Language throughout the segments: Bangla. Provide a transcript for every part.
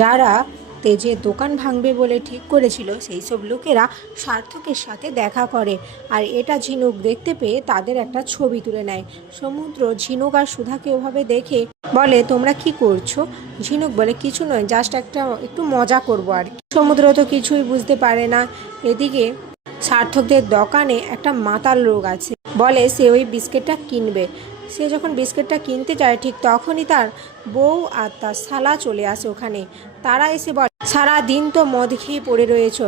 যারা তেজের দোকান ভাঙবে বলে ঠিক করেছিল সেই সব লোকেরা সার্থকের সাথে দেখা করে। আর এটা ঝিনুক দেখতে পেয়ে তাদের একটা ছবি তুলে নেয়। সমুদ্র ঝিনুক আর সুধাকে ওভাবে দেখে বলে, তোমরা কি করছো? ঝিনুক বলে, কিছু নয়, জাস্ট একটু মজা করবো আর কি। সমুদ্র তো কিছুই বুঝতে পারে না। এদিকে সার্থকদের দোকানে একটা মাতাল লোক আছে, বলে সে ওই বিস্কিটটা কিনবে। সে যখন বিস্কিটটা কিনতে যায় ঠিক তখনই তার বউ আর তার শালা চলে আসে ওখানে। তারা এসে বলে, সারা দিন তো মদ খেয়ে পড়ে রয়েছ,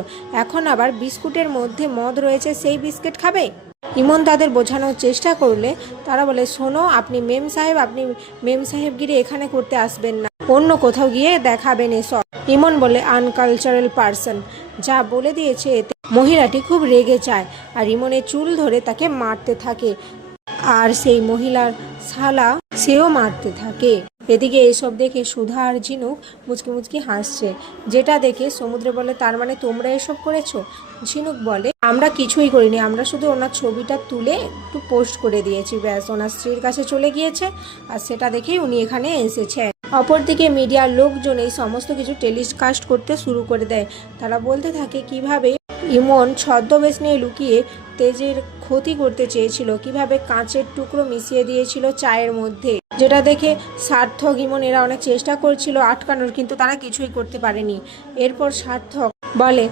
এখন আবার বিস্কুটের মধ্যে মদ রয়েছে, সেই বিস্কিট খাবে? ইমন তাদের বোঝানোর চেষ্টা করলে তারা বলে, শোনো, আপনি মেম সাহেবগিরি এখানে করতে আসবেন না, অন্য কোথাও গিয়ে দেখাবেন এসব। ইমন বলে, আনকালচারাল পার্সন, যা বলে দিয়েছে। এতে মহিলাটি খুব রেগে যায় আর ইমনের চুল ধরে তাকে মারতে থাকে। আর সেই মহিলার শালা সেও মারতে থাকে। এদিকে এসব দেখে সুধা আর ঝিনুক মুচকি মুচকি হাসছে, যেটা দেখে সমুদ্র বলে, তার মানে তোমরা এসব করেছো? ঝিনুক বলে, আমরা কিছুই করিনি, আমরা শুধু ওনার ছবিটা তুলে একটু পোস্ট করে দিয়েছি, ব্যাস, ওনার স্ত্রীর কাছে চলে গিয়েছে আর সেটা দেখেই উনি এখানে এসেছেন। অপরদিকে মিডিয়ার লোকজন এই সমস্ত কিছু টেলিকাস্ট করতে শুরু করে দেয়। তারা বলতে থাকে কিভাবে ইমন ছদ্মবেশ নিয়ে লুকিয়ে তেজের ক্ষতি করতে চেয়েছিল, কিভাবে কাঁচের টুকরো মিশিয়ে দিয়েছিল চায়ের মধ্যে, যেটা দেখে সার্থক ইমন এরা অনেক চেষ্টা করছিল আটকানোর, কিন্তু তারা কিছুই করতে পারেনি। এরপর সার্থক বলে,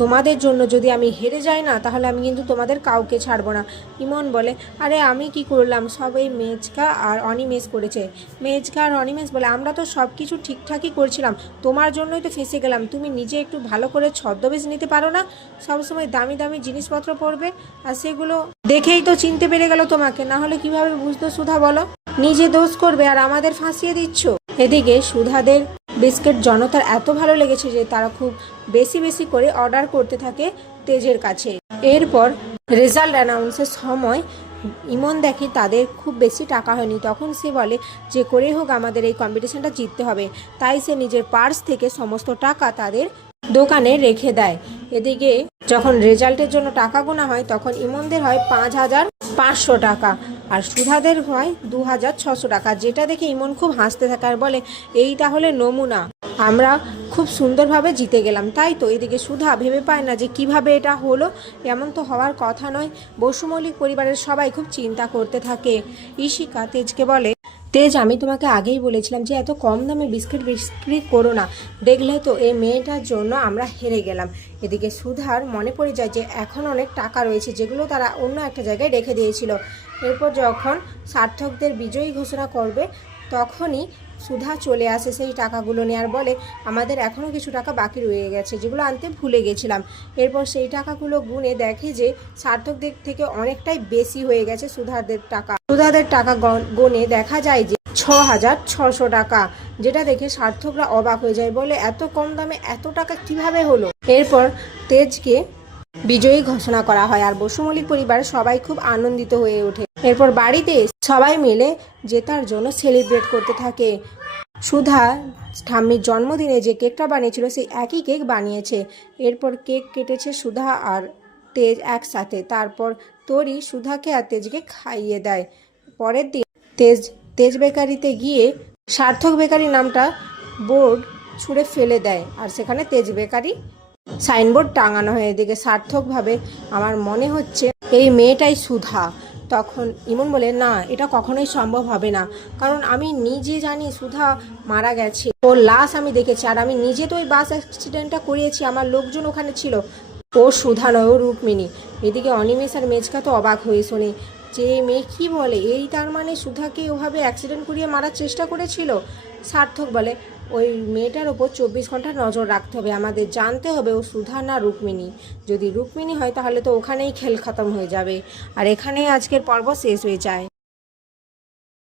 তোমাদের জন্য যদি আমি হেরে যাই না, তাহলে আমি কিন্তু তোমাদের কাউকে ছাড়বো না। ইমন বলে, আরে আমি কি করলাম, সব এই মেজকা আর অনিমেষ করেছে। মেজকা আর অনিমেষ বলে, আমরা তো সব কিছু ঠিকঠাকই করছিলাম, তোমার জন্যই তো ফেঁসে গেলাম। তুমি নিজে একটু ভালো করে ছদ্মবেশ নিতে পারো না? সবসময় দামি দামি জিনিসপত্র পরবে, আর সেগুলো দেখেই তো চিনতে পেরে গেল তোমাকে, না হলে কিভাবে বুঝতো সুধা বলো? নিজে দোষ করবে আর আমাদের ফাঁসিয়ে দিচ্ছ। এদিকে সুধাদের বিস্কিট জনতার এত ভালো লেগেছে যে তারা খুব বেশি বেশি করে অর্ডার করতে থাকে তেজের কাছে। এরপর রেজাল্ট অ্যানাউন্সের সময় ইমন দেখে তাদের খুব বেশি টাকা হয়নি। তখন সে বলে, যে করে হোক আমাদের এই কম্পিটিশনটা জিততে হবে। তাই সে নিজের পার্স থেকে সমস্ত টাকা তাদের দোকানে রেখে দেয়। এদিকে যখন রেজাল্টের জন্য টাকা গোনা হয় তখন ইমনদের হয় 5,500 টাকা আর সুধাদের হয় 2,600 টাকা, যেটা দেখে ইমন খুব হাসতে থাকে আর বলে, এই তাহলে নমুনা, আমরা খুব সুন্দরভাবে জিতে গেলাম, তাই তো? এদিকে সুধা ভেবে পায় না যে কিভাবে এটা হলো, এমন তো হওয়ার কথা নয়। বসু মল্লিক পরিবারের সবাই খুব চিন্তা করতে থাকে। ঈশিকা তেজকে বলে, তেজ, আমি তোমাকে আগেই বলেছিলাম যে এত কম দামে বিস্কিট বিক্রি করো না, দেখলে তো এই মেয়েটার জন্য আমরা হেরে গেলাম। এদিকে সুধার মনে পড়ে যায় যে এখন অনেক টাকা রয়েছে যেগুলো তারা অন্য একটা জায়গায় রেখে দিয়েছিল। এরপর যখন সার্থকদের বিজয়ী ঘোষণা করবে তখনই সুধা চলে আসে সেই টাকাগুলো নেওয়ার, বলে, আমাদের এখনও কিছু টাকা বাকি রয়ে গেছে যেগুলো আনতে ভুলে গেছিলাম। এরপর সেই টাকাগুলো গুনে দেখে যে সার্থকদের থেকে অনেকটাই বেশি হয়ে গেছে সুধাদের টাকা গুনে দেখা যায় যে 6,600 টাকা, যেটা দেখে সার্থকরা অবাক হয়ে যায়, বলে, এত কম দামে এত টাকা কিভাবে হলো? এরপর তেজকে বিজয়ী ঘোষণা করা হয় আর বসু মল্লিক পরিবার সবাই খুব আনন্দিত হয়ে ওঠে। এরপর বাড়িতে সবাই মিলে জেতার জন্য সেলিব্রেট করতে থাকে। সুধা ঠাম্মির জন্মদিনে যে কেকটা বানিয়েছিল সেই একই কেক বানিয়েছে। এরপর কেক কেটেছে সুধা আর তেজ একসাথে। তারপর তরি সুধাকে আর তেজকে খাইয়ে দেয়। পরের দিন তেজ বেকারিতে গিয়ে সার্থক বেকারি নামটা বোর্ড ছুঁড়ে ফেলে দেয় আর সেখানে তেজ বেকারি সাইনবোর্ড টাঙানো হয়। এদিকে সার্থক ভাবে, আমার মনে হচ্ছে এই মেয়েটাই সুধা। তখন ইমন বলে, না, এটা কখনোই সম্ভব হবে না, কারণ আমি নিজে জানি সুধা মারা গেছে, ওর লাশ আমি দেখেছি, আর আমি নিজে তো ওই বাস অ্যাক্সিডেন্টটা করিয়েছি, আমার লোকজন ওখানে ছিল, ও সুধা নয়, ও রুক্মিণী। এদিকে অনিমেষ আর মেজকা তো অবাক হয়ে শোনে যে মেয়ে কি বলে, এই তার মানে সুধাকে ওভাবে অ্যাক্সিডেন্ট করিয়ে মারার চেষ্টা করেছিল। সার্থক বলে, ওই মেয়েটার ওপর 24 ঘন্টা নজর রাখতে হবে, আমাদের জানতে হবে ও সুধা না রুক্মিণী। যদি রুক্মিণী হয় তাহলে তো ওখানেই খেল খতম হয়ে যাবে। আর এখানেই আজকের পর্ব শেষ হয়ে যায়।